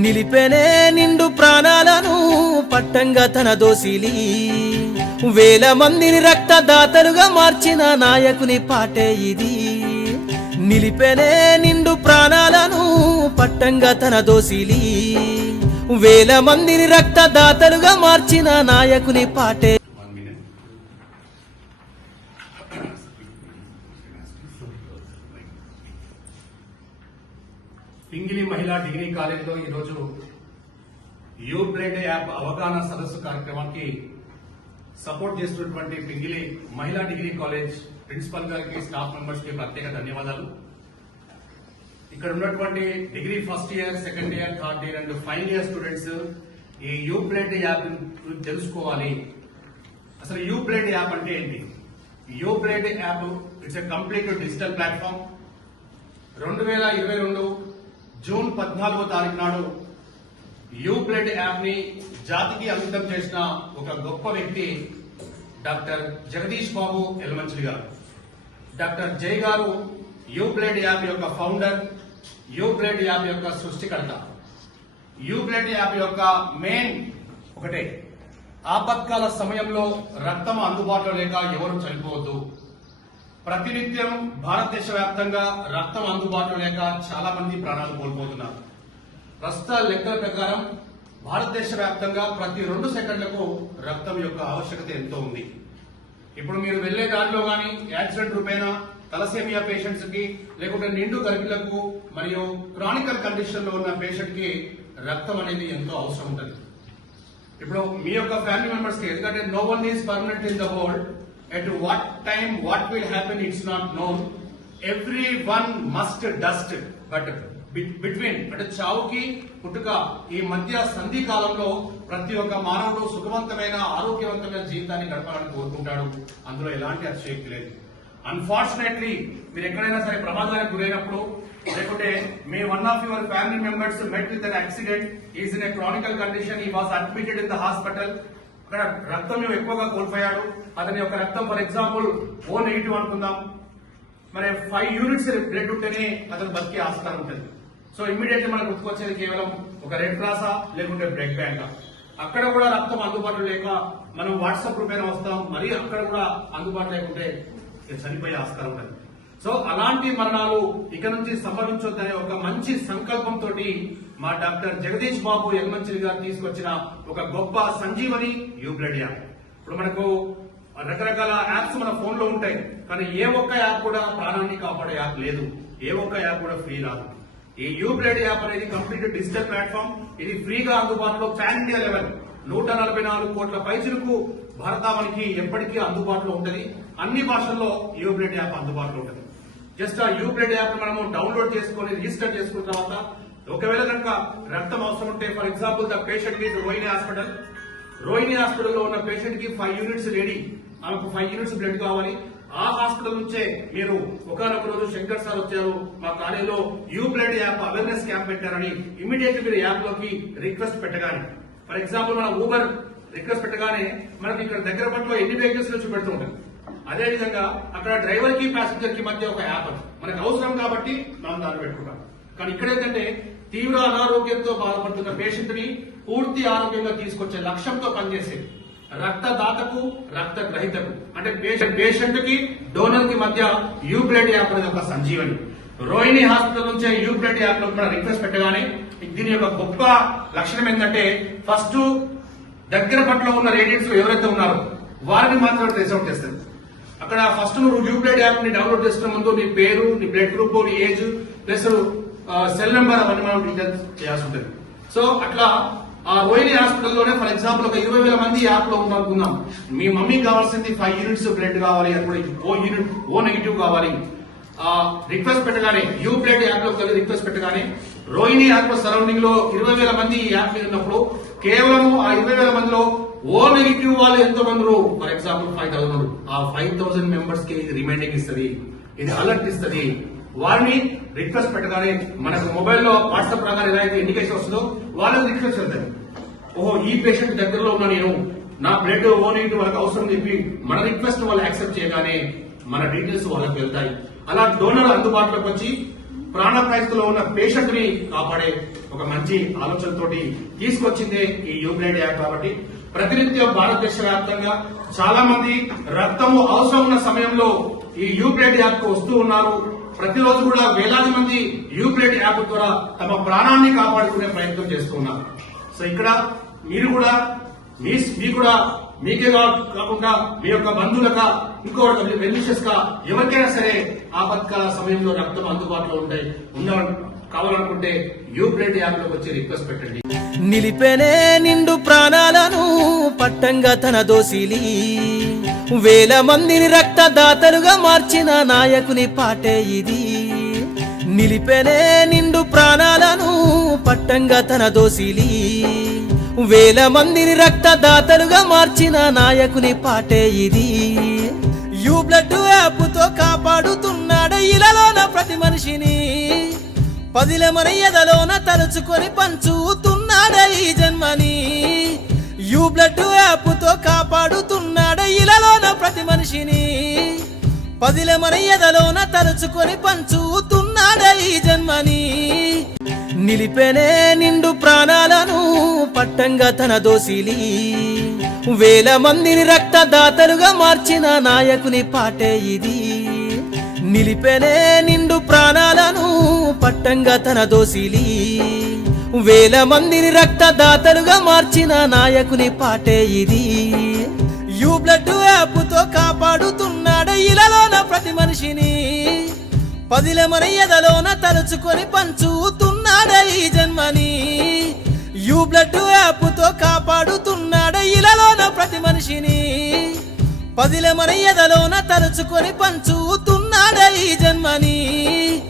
నిలిపెనే నిండు ప్రాణాలను పట్టంగా తన దోసిలి వేల మందిని రక్తదాతలుగా మార్చిన నాయకుని పాటే ఇది. నిలిపెనే నిండు ప్రాణాలను పట్టంగా తన దోసిలి వేల మందిని రక్తదాతలుగా మార్చిన నాయకుని పాటే. పింగిలి మహిళా డిగ్రీ కాలేజీలో ఈరోజు యూ బ్లడ్ యాప్ అవగాహన సదస్సు కార్యక్రమానికి సపోర్ట్ చేస్తున్నటువంటి పింగిలి మహిళా డిగ్రీ కాలేజ్ ప్రిన్సిపల్ గారికి, స్టాఫ్ మెంబర్స్ కి ప్రత్యేక ధన్యవాదాలు. ఇక్కడ ఉన్నటువంటి degree first year, second year, third year and final year students ఈ యూ బ్లడ్ యాప్ తెలుసుకోవాలి. అసలు యూ బ్లడ్ యాప్ అంటే ఏంటి? U blood app it's a complete digital platform. 2022 June 14వ తారీఖు నాడు యూ బ్లడ్ యాప్ ని జాతికి అంకితం చేసిన ఒక గొప్ప వ్యక్తి డాక్టర్ జగదీష్ బాబు ఎల్మంచిలి గారు. డాక్టర్ జై గారు యూ బ్లడ్ యాప్ యొక్క ఫౌండర్, యూ బ్లడ్ యాప్ యొక్క సృష్టికర్త. యూ బ్లడ్ యాప్ యొక్క మెయిన్ ఒకటే, ఆపత్కాల సమయంలో రక్తం అందుబాటులో లేక ఎవరు చనిపోవద్దు. ప్రతినిత్యం భారతదేశ వ్యాప్తంగా రక్తం అందుబాటులో లేక చాలా మంది ప్రాణాలు కోల్పోతున్నారు. ప్రస్తుత లెక్కల ప్రకారం భారతదేశ వ్యాప్తంగా ప్రతి 2 సెకండ్లకు రక్తం యొక్క ఆవశ్యకత ఎంతో ఉంది. ఇప్పుడు మీరు వెళ్లే దారిలో గానీ యాక్సిడెంట్ రూపేణా తలసేమియా పేషెంట్స్ కి, లేకుంటే నిండు గర్భిణులకు మరియు క్రానికల్ కండిషన్ లో ఉన్న పేషెంట్ కి రక్తం అనేది ఎంతో అవసరం ఉంటుంది. ఇప్పుడు మీ యొక్క ఫ్యామిలీ మెంబర్స్ కి, ఎందుకంటే no one is permanent in the world. At what time what will happen it's not known. Everyone must dust, but between అంటే చావుకి పుట్టుక ఈ మధ్య సంధి కాలంలో ప్రతి ఒక్క మానవుడు సుఖవంతమైన ఆరోగ్యవంతమైన జీవితాన్ని గడపాలని కోరుకుంటాడు. అందులో ఎలాంటి అతిశయోక్తి లేదు. అన్ఫార్చునేట్లీ మీరు ఎక్కడైనా సరే ప్రమాదానికి గురైనప్పుడు, లేకుంటే మీ one of your family members met with an accident, is in a chronical condition, he was admitted in the hospital, అక్కడ రక్తం ఎక్కువగా కోల్పోయాడు. అతని యొక్క రక్తం ఫర్ ఎగ్జాంపుల్ O- అనుకుందాం, మరి 5 యూనిట్స్ బ్లడ్ ఉంటేనే అతను బతికే ఆస్కారం ఉంటుంది. సో ఇమ్మీడియట్లీ మనకు గుర్తుకొచ్చేది కేవలం ఒక రెడ్ క్రాసా లేకుంటే బ్లడ్ బ్యాంకా. అక్కడ కూడా రక్తం అందుబాటులో లేక మనం వాట్సాప్ రూపేణ వస్తాం, మరి అక్కడ కూడా అందుబాటు లేకుంటే చనిపోయే ఆస్కారం ఉంటుంది. సో అలాంటి మరణాలు ఇక నుంచి సంభవించొద్దనే ఒక మంచి సంకల్పంతో మా డాక్టర్ జగదీష్ బాబు ఎల్మంచిలి గారు తీసుకొచ్చిన ఒక గొప్ప సంజీవని యూ బ్లడ్ యాప్. ఇప్పుడు మనకు రకరకాల యాప్స్ మన ఫోన్ లో ఉంటాయి, కానీ ఏ ఒక్క యాప్ కూడా ప్రాణాన్ని కాపాడే యాప్ లేదు, ఏ ఒక్క యాప్ కూడా ఫ్రీ రాదు. ఈ యూ బ్లడ్ యాప్ అనేది కంప్లీట్ డిజిటల్ ప్లాట్ఫామ్. ఇది ఫ్రీగా అందుబాటులో పాన్ ఇండియా లెవెల్ 144 కోట్ల పైచులకు భారతావనికి ఎప్పటికీ అందుబాటులో ఉంటుంది. అన్ని భాషల్లో యూ బ్లడ్ యాప్ అందుబాటులో ఉంటుంది. జస్ట్ ఆ యూ బ్లడ్ యాప్ మనము డౌన్లోడ్ చేసుకుని రిజిస్టర్ చేసుకున్న తర్వాత ఒకవేళ కనుక రక్తం అవసరం ఉంటే, for example the patient is Rohini హాస్పిటల్లో ఉన్న పేషెంట్ కి 5 యూనిట్స్ రెడీ, ఆమెకు 5 యూనిట్స్ బ్లడ్ కావాలి. ఆ హాస్పిటల్ నుంచే మీరు ఒకనొక రోజు శంకర్ సార్ వచ్చారు, మా కాలేజీలో you blood app awareness camp పెట్టారని ఇమీడియట్లీ మీరు యాప్ లోకి రిక్వెస్ట్ పెట్టగానే, ఫర్ ఎగ్జాంపుల్ మన ఊబర్ రిక్వెస్ట్ పెట్టగానే మనకి ఇక్కడ దగ్గర పట్ల ఎన్ని వెహికల్స్ నుంచి పెడుతూ ఉంటుంది. అదేవిధంగా అక్కడ డ్రైవర్ కి ప్యాసింజర్ కి మధ్య ఒక యాప్ మనకు అవసరం కాబట్టి మనం దాన్ని పెట్టుకుంటాం. కానీ ఇక్కడ ఏంటంటే తీవ్ర అనారోగ్యంతో బాధపడుతున్న పేషెంట్ ని పూర్తి ఆరోగ్యంగా తీసుకొచ్చే లక్ష్యంతో పనిచేసేది. రక్తదాతకు, రక్త గ్రహీతకు అంటే పేషెంట్ కి డోనర్ కి మధ్య యూ బ్లడ్ యాప్ అనేది ఒక సంజీవని. రోహిణి హాస్పిటల్ నుంచే యూ బ్లడ్ యాప్ లో కూడా రిక్వెస్ట్ పెట్టగానే దీని యొక్క గొప్ప లక్షణం ఏంటంటే, ఫస్ట్ దగ్గర పట్ల ఉన్న రేడియన్స్ ఎవరైతే ఉన్నారో వారిని మాత్రం రిజర్వ్ చేస్తారు. అక్కడ ఫస్ట్ నువ్వు యూ బ్లడ్ యాప్ ని డౌన్లోడ్ చేసుకున్న ముందు నీ పేరు, నీ బ్లడ్ గ్రూప్, నీ ఏజ్ ప్లస్ సెల్ నెంబర్ అవన్నీ మనం డీటెయిల్స్ చేయాల్సి ఉంటుంది. సో అట్లా ఆ రోహిణి హాస్పిటల్లోనే ఫర్ ఎగ్జాంపుల్ ఒక 20,000 మంది యాప్ లో ఉందనుకుందాం. మీ మమ్మీకి కావాల్సింది 5 యూనిట్స్ బ్లడ్ కావాలి, O- కావాలి. రిక్వెస్ట్ పెట్టగానే యూ బ్లడ్ యాప్ లో రిక్వెస్ట్ పెట్టగానే రోహిణి యాప్ సరౌండింగ్ లో 20,000 మంది ఈ యాప్ మీద ఉన్నప్పుడు కేవలం ఆ 20,000 మందిలో O- వాళ్ళు ఎంతో మంది, ఫర్ ఎగ్జాంపుల్ 5,000, ఆ 5,000 మెంబర్స్ కి రిమైండింగ్ ఇస్తుంది, ఇది అలర్ట్ ఇస్తుంది. వారిని రిక్వెస్ట్ పెట్టగానే మనకు మొబైల్లో వాట్సాప్ ప్రకారం ఎలా అయితే ఇండికేషన్ వస్తుందో వాళ్ళకి రిక్వెస్ట్ వెళ్తారు. ఓహో ఈ పేషెంట్ దగ్గరలో ఉన్నా, నేను నా బ్లడ్ O- వాళ్ళకి అవసరం చెప్పి మన రిక్వెస్ట్ వాళ్ళు యాక్సెప్ట్ చేయగానే మన డీటెయిల్స్ వాళ్ళకి వెళ్తాయి. అలా డోనర్ అందుబాటులోకి వచ్చి ప్రాణాపాయస్థితిలో ఉన్న పేషెంట్ ని కాపాడే ఒక మంచి ఆలోచనతోటి తీసుకొచ్చిందే ఈ యూబ్లైట్ యాప్. కాబట్టి ప్రతినిత్యం భారతదేశ వ్యాప్తంగా చాలా మంది రక్తము అవసరం ఉన్న సమయంలో ఈ యూబ్లైట్ యాప్ కు వస్తూ ఉన్నారు. ప్రతిరోజు కూడా వేలాది మంది యూబ్లైట్ యాప్ ద్వారా తమ ప్రాణాన్ని కాపాడుకునే ప్రయత్నం చేస్తూ ఉన్నారు. సో ఇక్కడ మీరు కూడా మీకే కాకుండా మీ యొక్క బంధువులుగా ఇంకొకటి వెల్విషెస్ గా ఎవరికైనా సరే ఆపత్కాల సమయంలో రక్తం అందుబాటులో కావాలనుకుంటే యూబ్లైట్ యాప్ లోకి వచ్చి రిక్వెస్ట్ పెట్టండి. నిలిపెనే నిండు ప్రాణాలను పట్టంగా తన దోసిలి, వేల మందిని రక్తదాతలుగా మార్చిన నాయకుని పాటే ఇది. నిలిపెనే నిండు ప్రాణాలను పట్టంగా తన దోసిలి, వేల మందిని రక్తదాతలుగా మార్చిన నాయకుని పాటే ఇది. యూబ్లడ్ యాప్తో కాపాడుతున్నాడు ఇలాలోన ప్రతి మనిషిని, పదిల మన ఎదలోన తలుచుకొని పంచుతున్నాడ ఈ జన్మని. యూబ్లడ్ యాప్తో కాపాడుతున్నాడు ఇలాలోన ప్రతి మనిషిని, పదిల మన ఎదలోన తలుచుకొని పంచుతున్నాడ ఈ జన్మని. నిలిపెనే నిండు ప్రాణాలను పట్టంగా తన దోసిలి, వేల మందిని రక్తదాతలుగా మార్చిన నాయకుని పాటే ఇది. నిలిపెనే నిండు ప్రాణాలను పట్టంగా తన దోసిలి, వేల మందిని రక్తదాతలుగా మార్చిన నాయకుని పాటే ఇది. యూబ్లడ్ యాప్తో కాపాడుతున్నాడు ఇలాలోన ప్రతి మనిషిని, పదిల మన ఎదలోన తలుచుకొని పంచుతున్నాడు ఈ జన్మని. యూబ్లడ్ యాప్తో కాపాడుతున్నాడు ఇలాలోన ప్రతి మనిషిని, పదిల మన ఎదలోన తలుచుకొని పంచుతున్నాడు ఈ జన్మని.